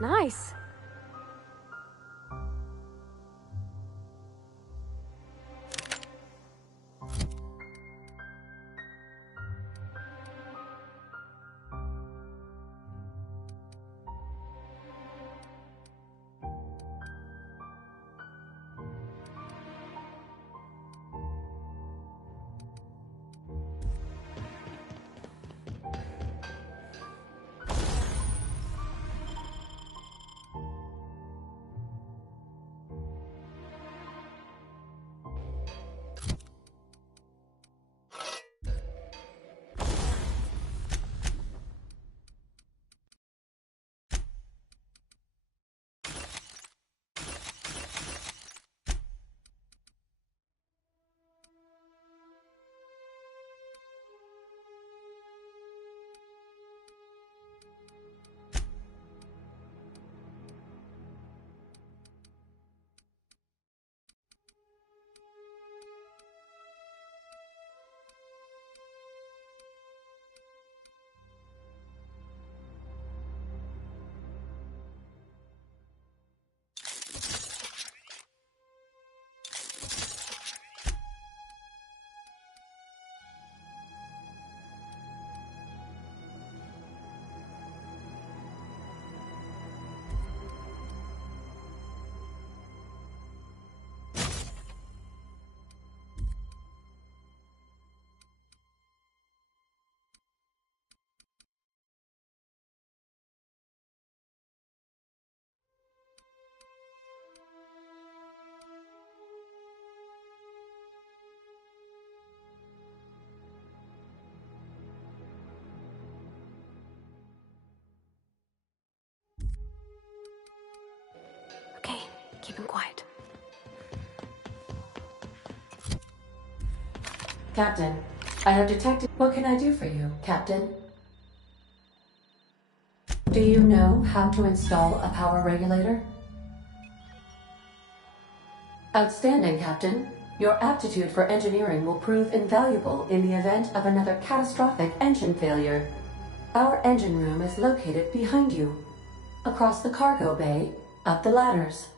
Nice. Okay, keep him quiet. Captain, I have detected... What can I do for you, Captain? Do you know how to install a power regulator? Outstanding, Captain. Your aptitude for engineering will prove invaluable in the event of another catastrophic engine failure. Our engine room is located behind you. Across the cargo bay, up the ladders.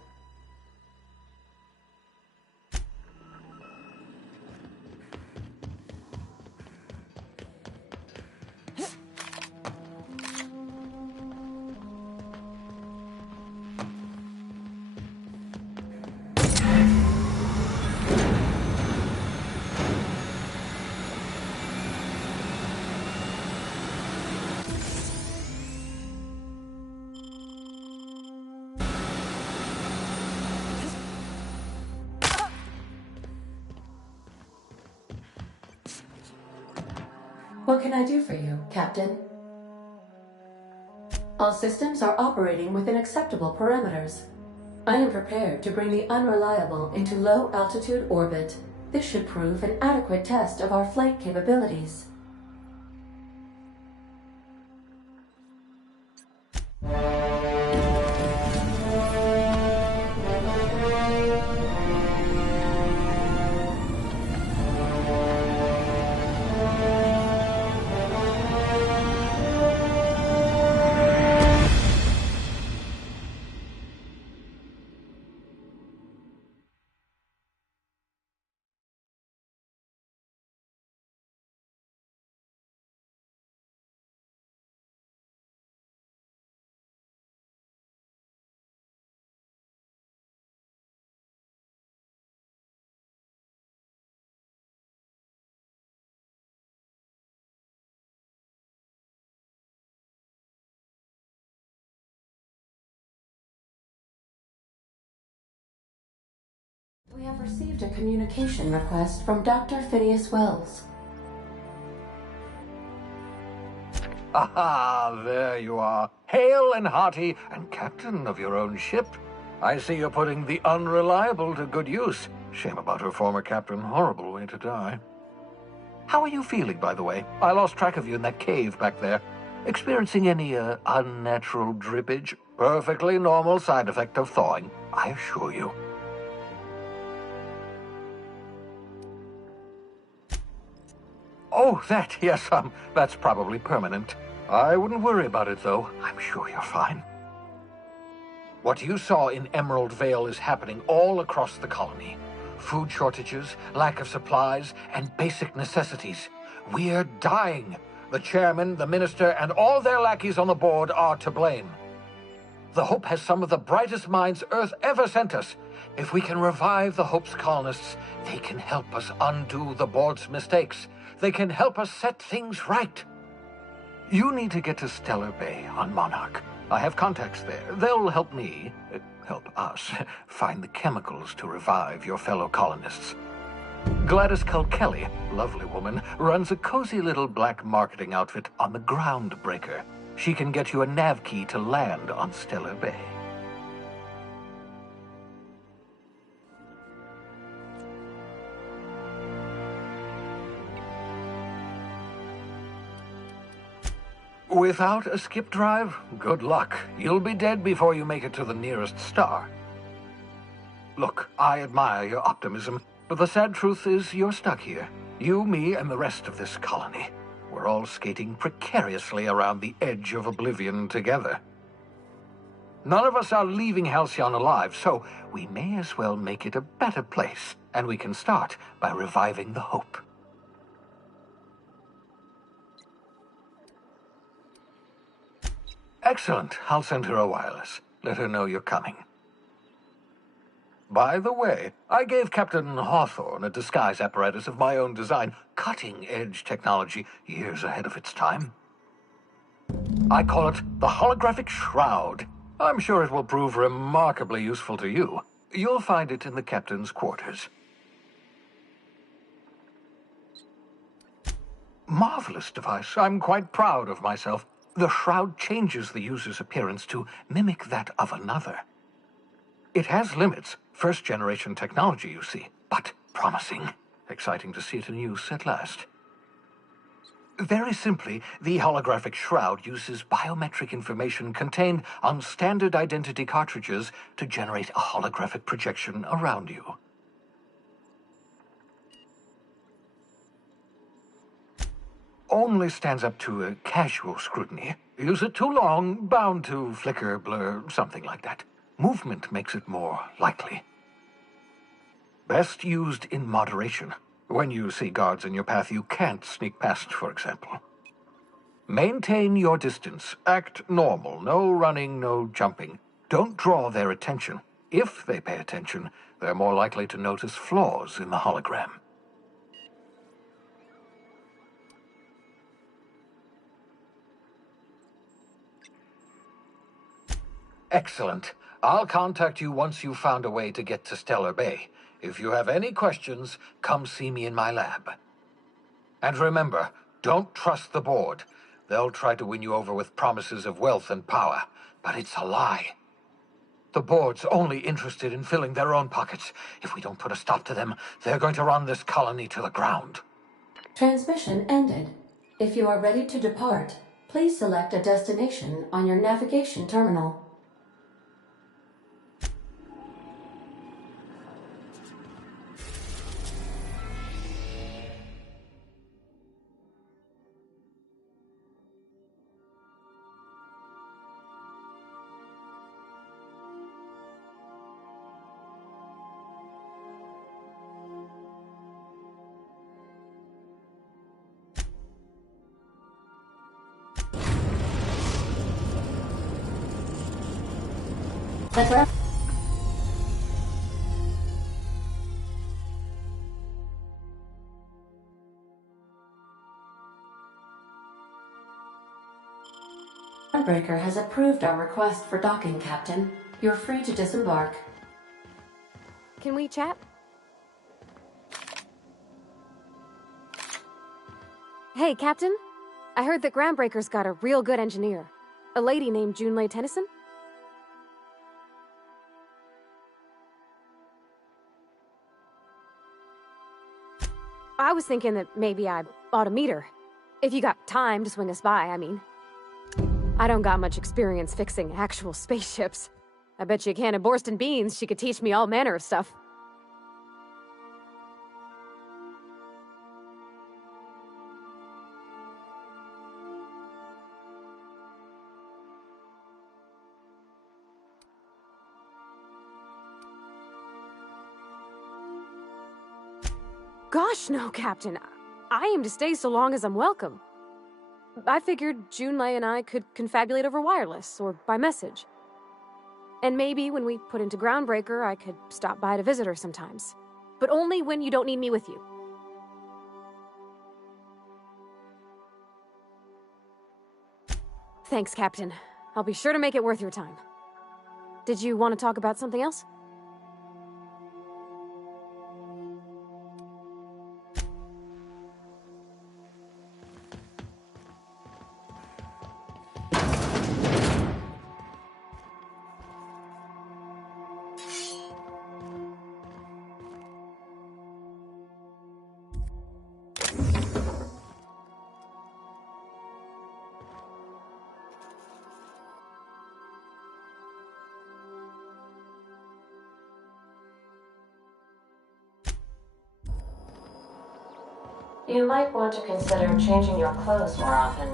What can I do for you, Captain? All systems are operating within acceptable parameters. I am prepared to bring the unreliable into low-altitude orbit. This should prove an adequate test of our flight capabilities. We have received a communication request from Dr. Phineas Wells. Aha, there you are. Hale and hearty, and captain of your own ship. I see you're putting the unreliable to good use. Shame about her former captain. Horrible way to die. How are you feeling, by the way? I lost track of you in that cave back there. Experiencing any, unnatural drippage? Perfectly normal side effect of thawing, I assure you. Oh, that, yes, that's probably permanent. I wouldn't worry about it, though. I'm sure you're fine. What you saw in Emerald Vale is happening all across the colony. Food shortages, lack of supplies, and basic necessities. We're dying. The chairman, the minister, and all their lackeys on the board are to blame. The Hope has some of the brightest minds Earth ever sent us. If we can revive the Hope's colonists, they can help us undo the board's mistakes. They can help us set things right. You need to get to Stellar Bay on Monarch. I have contacts there. They'll help me, help us, find the chemicals to revive your fellow colonists. Gladys Kelly, lovely woman, runs a cozy little black marketing outfit on the Groundbreaker. She can get you a nav key to land on Stellar Bay. Without a skip drive, good luck. You'll be dead before you make it to the nearest star. Look, I admire your optimism, but the sad truth is you're stuck here. You, me, and the rest of this colony. We're all skating precariously around the edge of oblivion together. None of us are leaving Halcyon alive, so we may as well make it a better place, and we can start by reviving the Hope. Excellent. I'll send her a wireless. Let her know you're coming. By the way, I gave Captain Hawthorne a disguise apparatus of my own design, cutting-edge technology years ahead of its time. I call it the Holographic Shroud. I'm sure it will prove remarkably useful to you. You'll find it in the captain's quarters. Marvelous device. I'm quite proud of myself. The shroud changes the user's appearance to mimic that of another. It has limits, first-generation technology, you see, but promising. Exciting to see it in use at last. Very simply, the holographic shroud uses biometric information contained on standard identity cartridges to generate a holographic projection around you. Only stands up to a casual scrutiny. Use it too long, bound to flicker, blur, something like that. Movement makes it more likely. Best used in moderation. When you see guards in your path you can't sneak past, for example. Maintain your distance. Act normal. No running, no jumping. Don't draw their attention. If they pay attention, they're more likely to notice flaws in the hologram. Excellent. I'll contact you once you've found a way to get to Stellar Bay. If you have any questions, come see me in my lab. And remember, don't trust the board. They'll try to win you over with promises of wealth and power, but it's a lie. The board's only interested in filling their own pockets. If we don't put a stop to them, they're going to run this colony to the ground. Transmission ended. If you are ready to depart, please select a destination on your navigation terminal. The Groundbreaker has approved our request for docking, Captain. You're free to disembark. Can we chat? Hey, Captain. I heard that Groundbreaker's got a real good engineer. A lady named Junlei Tennyson? I was thinking that maybe I ought to meet her. If you got time to swing us by, I mean. I don't got much experience fixing actual spaceships. I bet you a can of Borston beans she could teach me all manner of stuff. gosh, no, Captain. I aim to stay so long as I'm welcome. I figured Junlei and I could confabulate over wireless, or by message. And maybe when we put into Groundbreaker, I could stop by to visit her sometimes. But only when you don't need me with you. Thanks, Captain. I'll be sure to make it worth your time. Did you want to talk about something else? You might want to consider changing your clothes more often.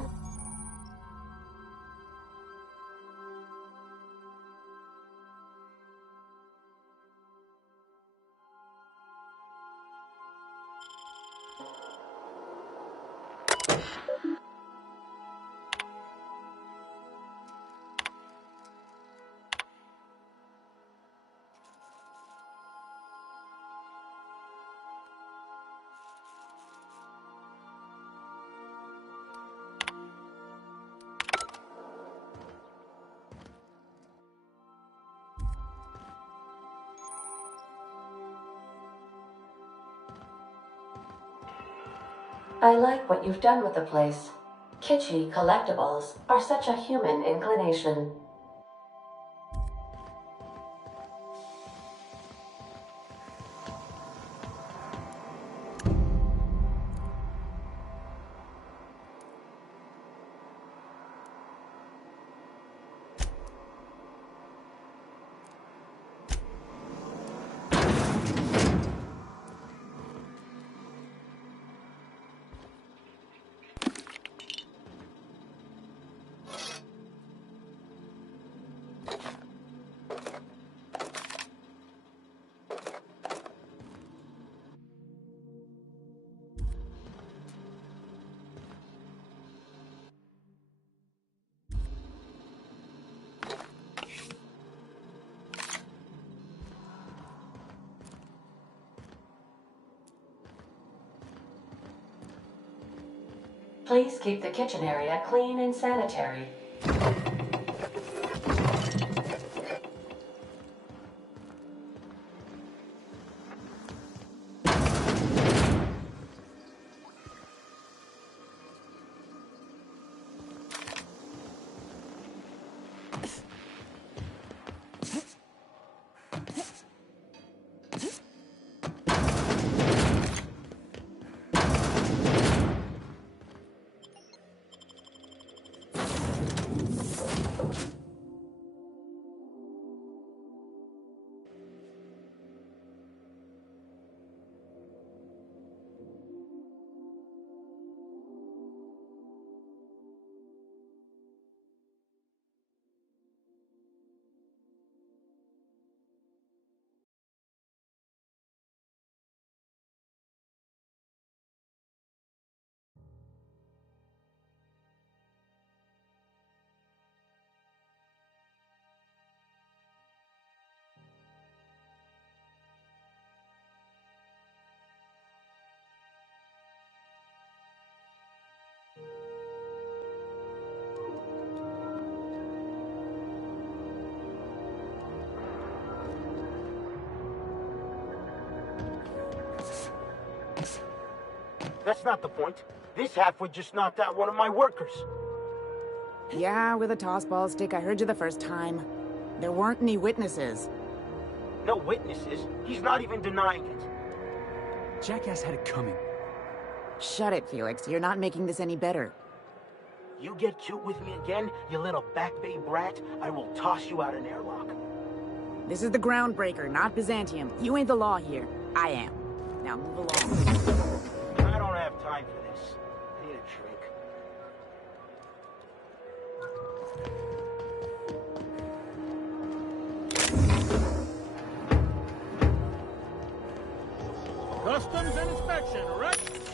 I like what you've done with the place. Kitschy collectibles are such a human inclination. Please keep the kitchen area clean and sanitary. That's not the point. This halfwit just knocked out one of my workers. Yeah, with a tossball stick. I heard you the first time. There weren't any witnesses. No witnesses. He's not even denying it. Jackass had it coming. Shut it, Felix. You're not making this any better. You get cute with me again, you little back bay brat, I will toss you out an airlock. This is the Groundbreaker, not Byzantium. You ain't the law here. I am. Now move along. I don't have time for this. I need a drink. Customs and inspection, right?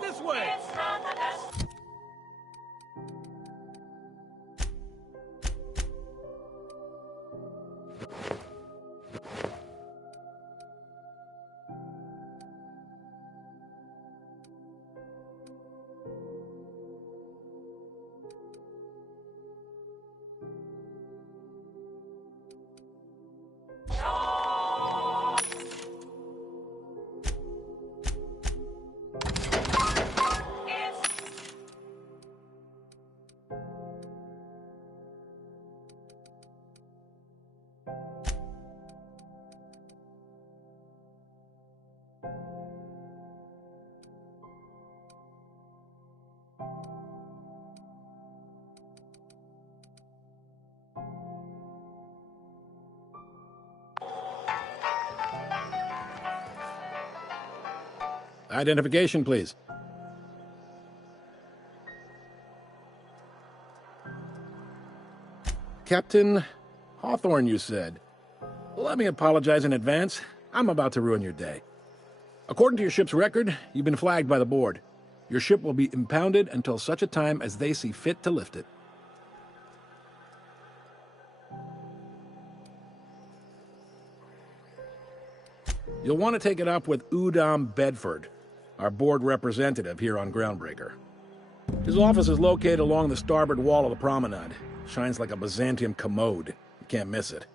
This way! Identification, please. Captain Hawthorne, you said. Let me apologize in advance. I'm about to ruin your day. According to your ship's record, you've been flagged by the board. Your ship will be impounded until such a time as they see fit to lift it. You'll want to take it up with Udom Bedford, our board representative here on Groundbreaker. His office is located along the starboard wall of the promenade. Shines like a Byzantium commode. You can't miss it.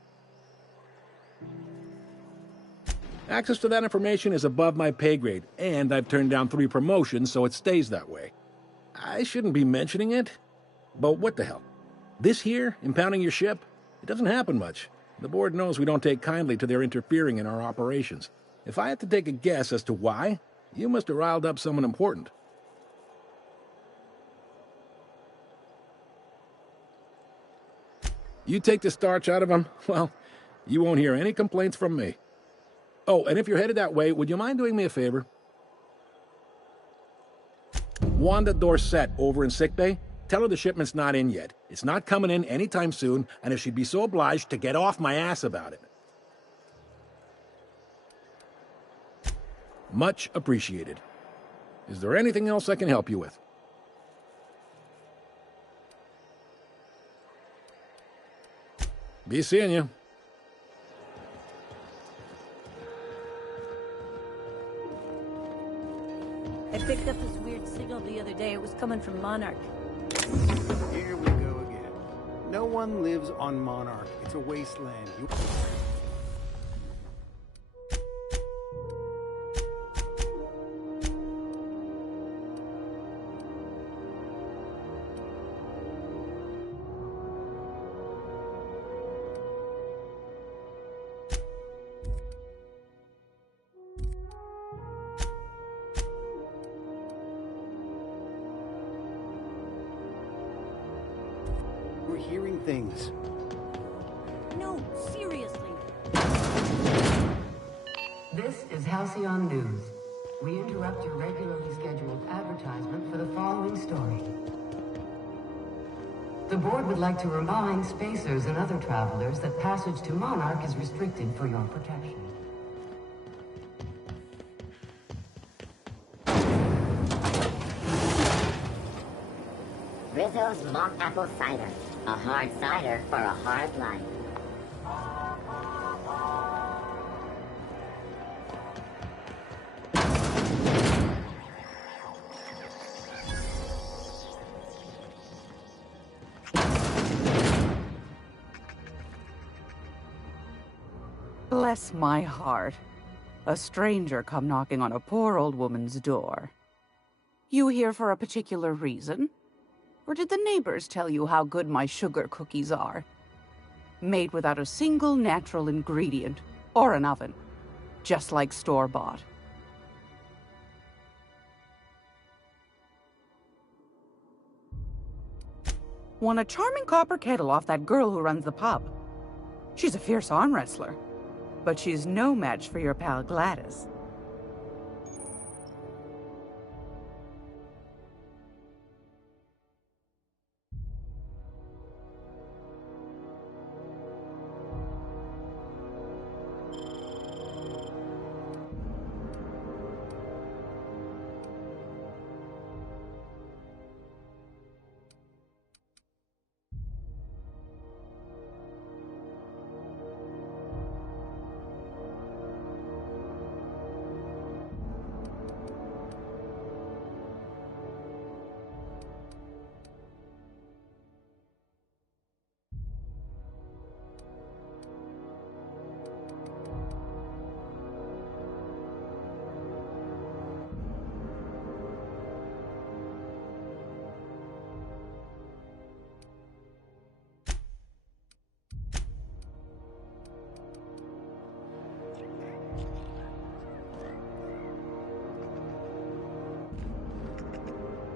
Access to that information is above my pay grade, and I've turned down 3 promotions, so it stays that way. I shouldn't be mentioning it, but what the hell? This here, impounding your ship, it doesn't happen much. The board knows we don't take kindly to their interfering in our operations. If I had to take a guess as to why, you must have riled up someone important. You take the starch out of them, well, you won't hear any complaints from me. Oh, and if you're headed that way, would you mind doing me a favor? Wanda Dorset over in sickbay, tell her the shipment's not in yet. It's not coming in anytime soon, and if she'd be so obliged to get off my ass about it. Much appreciated. Is there anything else I can help you with? Be seeing you. I picked up this weird signal the other day. It was coming from Monarch. Here we go again. No one lives on Monarch. It's a wasteland. We're hearing things. No, seriously. This is Halcyon News. We interrupt your regularly scheduled advertisement for the following story. The board would like to remind spacers and other travelers that passage to Monarch is restricted for your protection. Rizzo's mock apple cider. A hard cider for a hard life. Bless my heart. A stranger come knocking on a poor old woman's door. You here for a particular reason? Or did the neighbors tell you how good my sugar cookies are? Made without a single natural ingredient or an oven. Just like store-bought. Won a charming copper kettle off that girl who runs the pub. She's a fierce arm wrestler. But she's no match for your pal Gladys.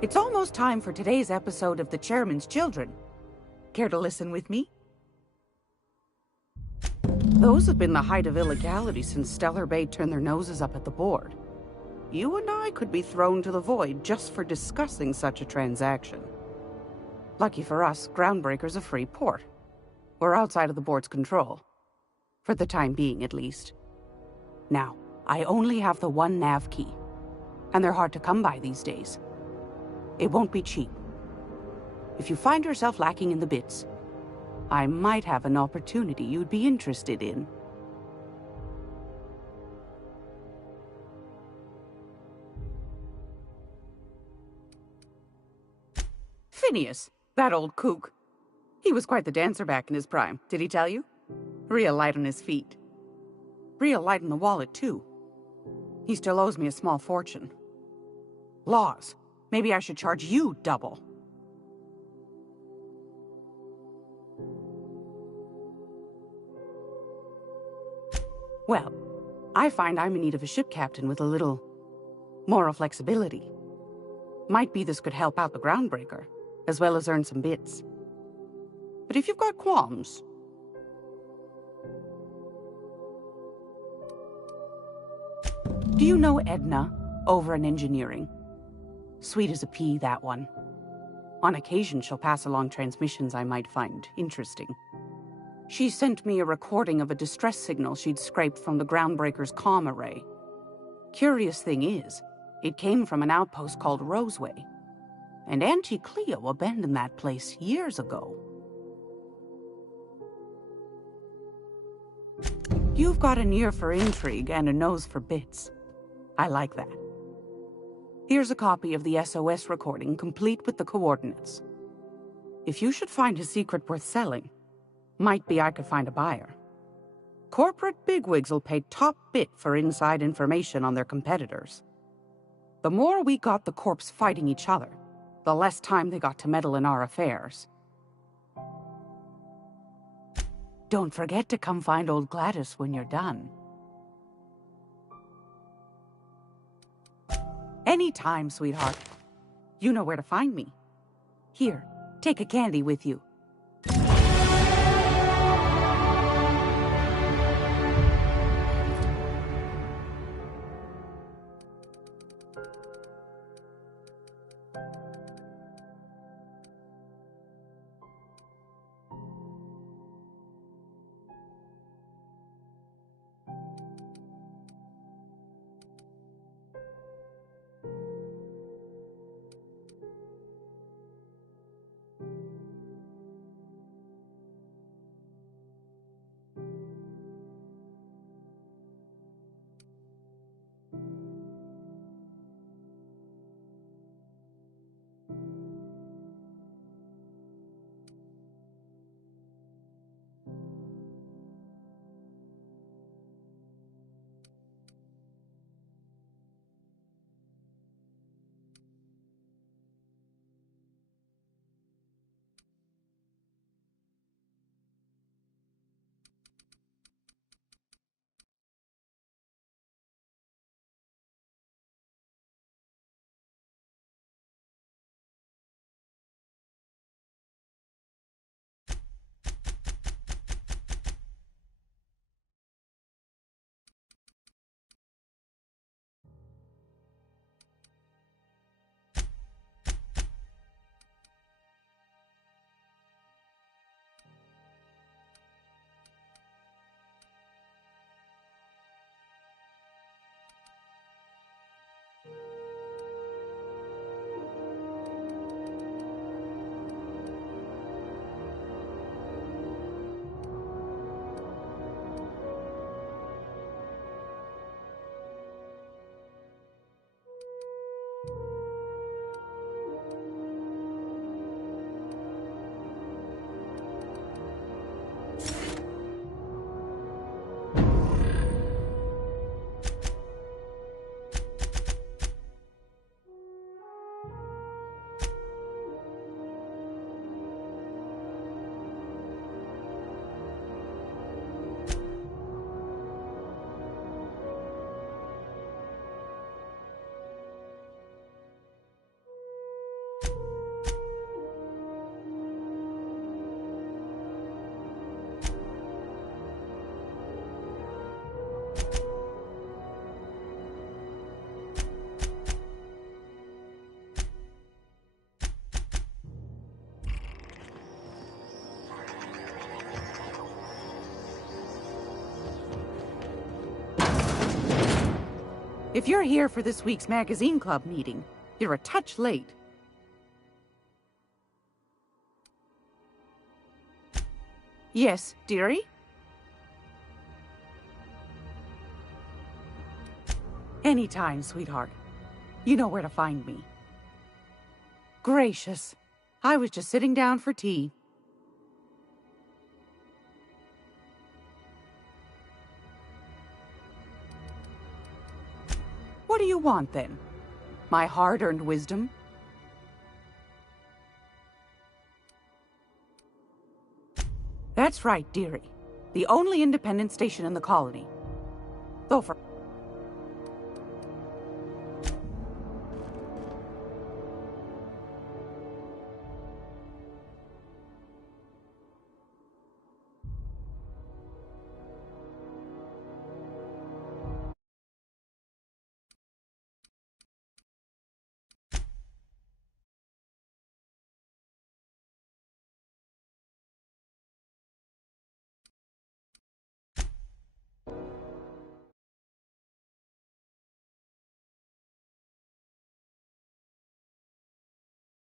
It's almost time for today's episode of The Chairman's Children. Care to listen with me? Those have been the height of illegality since Stellar Bay turned their noses up at the board. You and I could be thrown to the void just for discussing such a transaction. Lucky for us, Groundbreaker's a free port. We're outside of the board's control. For the time being, at least. Now, I only have the one nav key. And they're hard to come by these days. It won't be cheap. If you find yourself lacking in the bits, I might have an opportunity you'd be interested in. Phineas, that old kook. He was quite the dancer back in his prime, did he tell you? Real light on his feet. Real light in the wallet, too. He still owes me a small fortune. Laws. Maybe I should charge you double. Well, I find I'm in need of a ship captain with a little moral flexibility. Might be this could help out the groundbreaker, as well as earn some bits. But if you've got qualms... Do you know Edna, over in engineering? Sweet as a pea, that one. On occasion, she'll pass along transmissions I might find interesting. She sent me a recording of a distress signal she'd scraped from the groundbreaker's comm array. Curious thing is, it came from an outpost called Roseway. And Auntie Cleo abandoned that place years ago. You've got an ear for intrigue and a nose for bits. I like that. Here's a copy of the SOS recording, complete with the coordinates. If you should find a secret worth selling, might be I could find a buyer. Corporate bigwigs will pay top bit for inside information on their competitors. The more we got the corps fighting each other, the less time they got to meddle in our affairs. Don't forget to come find old Gladys when you're done. Anytime, sweetheart. You know where to find me. Here, take a candy with you. If you're here for this week's magazine club meeting, you're a touch late. Yes, dearie? Anytime, sweetheart. You know where to find me. Gracious. I was just sitting down for tea. What do you want, then? My hard-earned wisdom? That's right, dearie. The only independent station in the colony. Though for